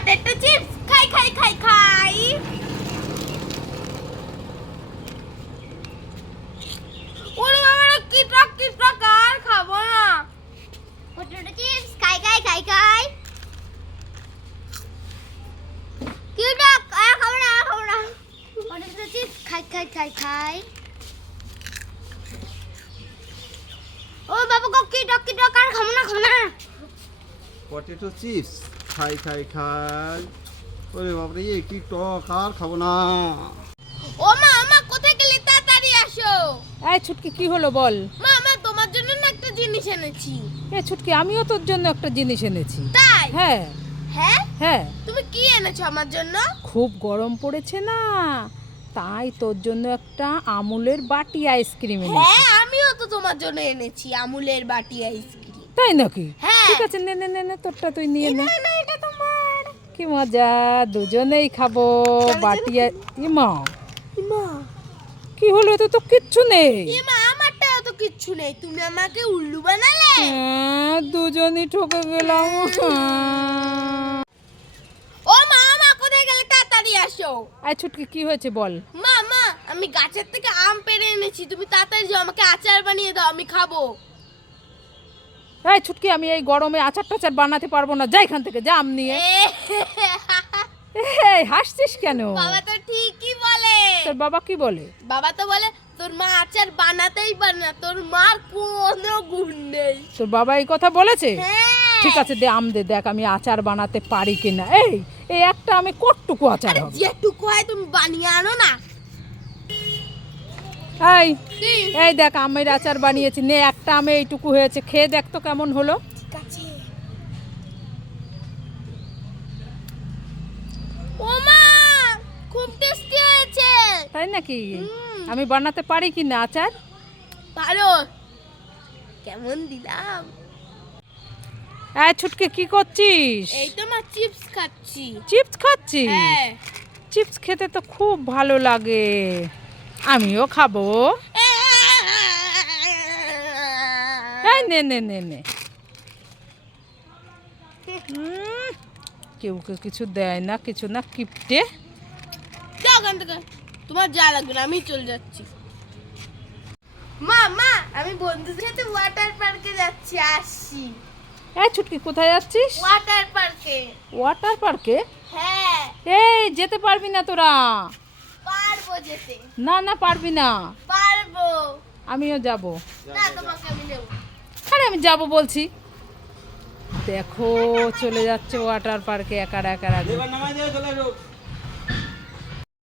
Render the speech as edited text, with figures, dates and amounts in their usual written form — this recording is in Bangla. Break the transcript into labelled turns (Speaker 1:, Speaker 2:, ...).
Speaker 1: পটেটো চিপস খাই খাই খাই খাই। ওরে বাবা কি টক আর খাবো না।
Speaker 2: পটেটো চিপস খাই খাই খাই খাই। কি টক আর খাবো না পটেটো চিপস খাই খাই খাই খাই। ও বাবা কো কি টক আর খাবো না।
Speaker 3: পটেটো চিপস খাই খাই খাই। ওরে বাপরে কি টক আর খাবো না।
Speaker 1: ও মা মা কোথায় গেলে তাড়াতাড়ি আসো।
Speaker 4: এই ছুটকি কি হলো বল?
Speaker 1: মা মা তোমার জন্য না একটা জিনিস এনেছি।
Speaker 4: এ ছুটকি আমিও তোর জন্য একটা জিনিস এনেছি।
Speaker 1: তাই?
Speaker 4: হ্যাঁ
Speaker 1: হ্যাঁ
Speaker 4: হ্যাঁ।
Speaker 1: তুমি কি এনেছো আমার জন্য?
Speaker 4: খুব গরম পড়েছে না, তাই তোর জন্য একটা আমুলের বাটি আইসক্রিম এনেছি।
Speaker 1: হ্যাঁ আমিও তো তোমার জন্য এনেছি আমুলের বাটি আইসক্রিম।
Speaker 4: তাই নাকি?
Speaker 1: হ্যাঁ।
Speaker 4: ঠিক আছে নে নে নে নে, তোরটা তুই নিয়ে নে।
Speaker 1: না এটা তোমার।
Speaker 4: কি মজা, দুজনেই খাবো।
Speaker 1: চলো,
Speaker 4: বাটি মা
Speaker 1: মা
Speaker 4: কি হলো? এতে তো কিচ্ছু নেই।
Speaker 1: মা আমারটা তো কিচ্ছু নেই, তুমি আমাকে উল্লু বানালে।
Speaker 4: দুজনই ঠকে গেলাম।
Speaker 1: ও মা মা কোথায় গেলে তাড়াতাড়ি আসো।
Speaker 4: আই ছুটকি কি হয়েছে বল?
Speaker 1: মা মা আমি গাছের থেকে আম পেড়ে এনেছি, তুমি তাড়াতাড়ি যাও আমাকে আচার বানিয়ে দাও, আমি খাবো।
Speaker 4: এই ছুটকি আমি এই গরমে আচার টাচার বানাতে পারবো না, যা এখান থেকে, যা আম নিয়ে। এই হাসছিস কেন?
Speaker 1: বাবা তো ঠিকই বলে।
Speaker 4: তোর বাবা কি বলে?
Speaker 1: বাবা তো বলে তোর মা আচার বানাতেই পারে না, তোর মার কোনো গুণ নেই।
Speaker 4: তোর বাবা এই কথা বলেছে?
Speaker 1: হ্যাঁ।
Speaker 4: ঠিক আছে দে আম দে, দেখ আমি আচার বানাতে পারি কিনা। এই একটা আমি কতটুকু আচার
Speaker 1: আরে
Speaker 4: হবে?
Speaker 1: যেটুকু হয় তুমি বানিয়ে আনো না।
Speaker 4: এই
Speaker 1: কি?
Speaker 4: এই দেখ আমের আচার বানিয়েছি, নে একটা আমে এইটুকু হয়েছে, খেয়ে দেখ তো কেমন হলো।
Speaker 1: ঠিক আছে। ও মা খুব টেস্টি হয়েছে।
Speaker 4: তাই নাকি?
Speaker 1: হুম।
Speaker 4: আমি বানাতে পারি কিনা আচার?
Speaker 1: ভালো। কেমন দিলাম?
Speaker 4: এই ছুটকি কি করছিস?
Speaker 1: এই তো মা চিপস খাচ্ছি।
Speaker 4: চিপস খাচ্ছিস?
Speaker 1: হ্যাঁ।
Speaker 4: চিপস খেতে তো খুব ভালো লাগে, আমিও খাবো। এই নে নে নে নে। কেউ কিছু দেয় না, কিছু না, কিপটে।
Speaker 1: যাও ওখান থেকে, তোমার যা লাগবে না, আমি চলে যাচ্ছি। মা মা আমি বন্ধুদের সাথে ওয়াটার পার্কে যাচ্ছি, আসছি।
Speaker 4: এই ছুটকি কোথায় যাচ্ছিস?
Speaker 1: ওয়াটার পার্কে।
Speaker 4: ওয়াটার পার্কে?
Speaker 1: হ্যাঁ
Speaker 4: এই যেতে পারবি না তোরা।
Speaker 1: পারবো যেতে।
Speaker 4: না না পারবি না।
Speaker 1: পারবো।
Speaker 4: আমিও যাব।
Speaker 1: না তোমাকে আমি নেব।
Speaker 4: আরে আমি যাব বলছি। দেখো চলে যাচ্ছে ওয়াটার পার্কে একা একা।
Speaker 3: এবার নামাই দিয়ে চলে এসো।